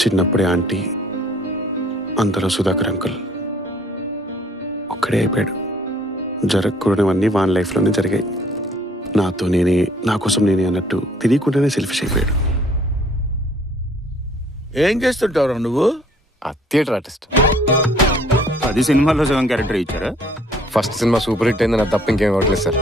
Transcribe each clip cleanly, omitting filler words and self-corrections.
చిన్నప్పుడే ఆంటీ, అంతలో సుధాకర్ అంకుల్. ఒక్కడే అయిపోయాడు. జరగకూడనివన్నీ వాన్ లైఫ్లోనే జరిగాయి. నాతో నేనే, నా కోసం నేనే అన్నట్టు తెలియకుండానే సెల్ఫిష్ అయిపోయాడు. ఏం చేస్తుంటావు నువ్వు? Theatre artist. 10 సినిమాల్లో సగం క్యారెక్టర్ ఇచ్చారా? ఫస్ట్ సినిమా సూపర్ హిట్ అయింది, నాకు తప్ప ఇంకేం అవ్వట్లేదు సార్.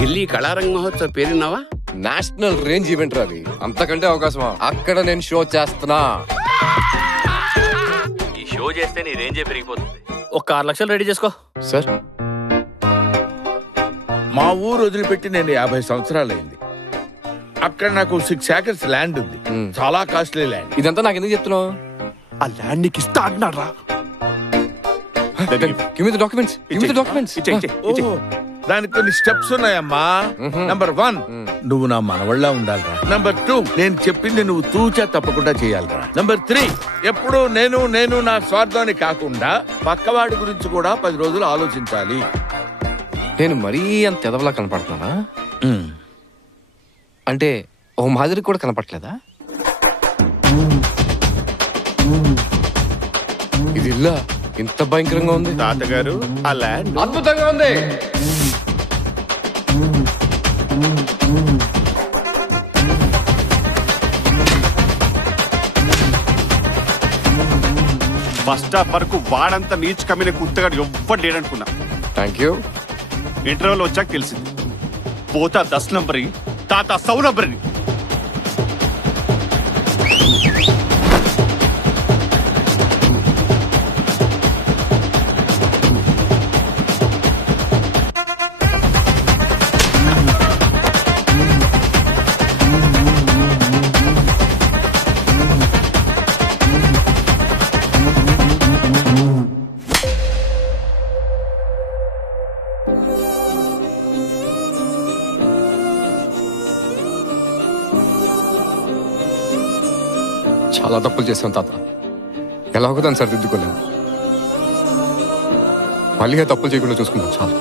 ఢిల్లీ కళారంగ మహోత్సవ్ పేరున్నావా? నేషనల్ రేంజ్ ఈవెంట్ అది. అంతకంటే అవకాశమా? అక్కడ నేను షో చేస్తున్నా. ఈ షో చేస్తే నీ రేంజే పెరిగిపోతుంది. ఒక 6 లక్షలు రెడీ చేసుకో సార్. మా ఊరు వదిలిపెట్టి నేను 50 సంవత్సరాలైంది. అక్కడ నాకు 6 acres ల్యాండ్ ఉంది. చాలా కాస్ట్లీ ల్యాండ్. ఇదంతా నాకు ఎందుకు చెప్తున్నావు? ఆ ల్యాండ్ నీకు ఇస్తా అంటున్నారా? డాక్యుమెంట్స్. దానికి కొన్ని స్టెప్స్ ఉన్నాయమ్మా. నంబర్ 1, నువ్వు నా మనవళ్ళ ఉండాలిరా. నంబర్ 2, నేను చెప్పింది నువ్వు తూచా తప్పకుండా చేయాలిరా. నంబర్ 3, ఎప్పుడు నేను నా స్వార్థాన్ని కాకుండా పక్కవాడి గురించి కూడా 10 రోజులు ఆలోచించాలి. నేను మరీ అంత ఎదవలా కనపడుతున్నానా? అంటే ఓ మాదిరి కూడా కనపట్లేదా? ఇది ఇల్లా ఇంత భయంకరంగా ఉంది? తాతగారు, ఆ ల్యాండ్ అద్భుతంగా ఉంది. ఫస్ట్ హాఫ్ వరకు వాడంత నీచ్ కమ్మిన కుత్తగాడు ఎవ్వడు లేడనుకున్నా. Thank you. ఇంటర్వెల్ వచ్చాక తెలిసింది, పోతా 10 నంబరి, తాత 100 నంబరి. చాలా తప్పులు చేశాను తాత. ఎలాగో దాన్ని సరిదిద్దుకోలేము. మళ్ళీ ఆ తప్పులు చేయకుండా చూసుకున్నాను చాలు.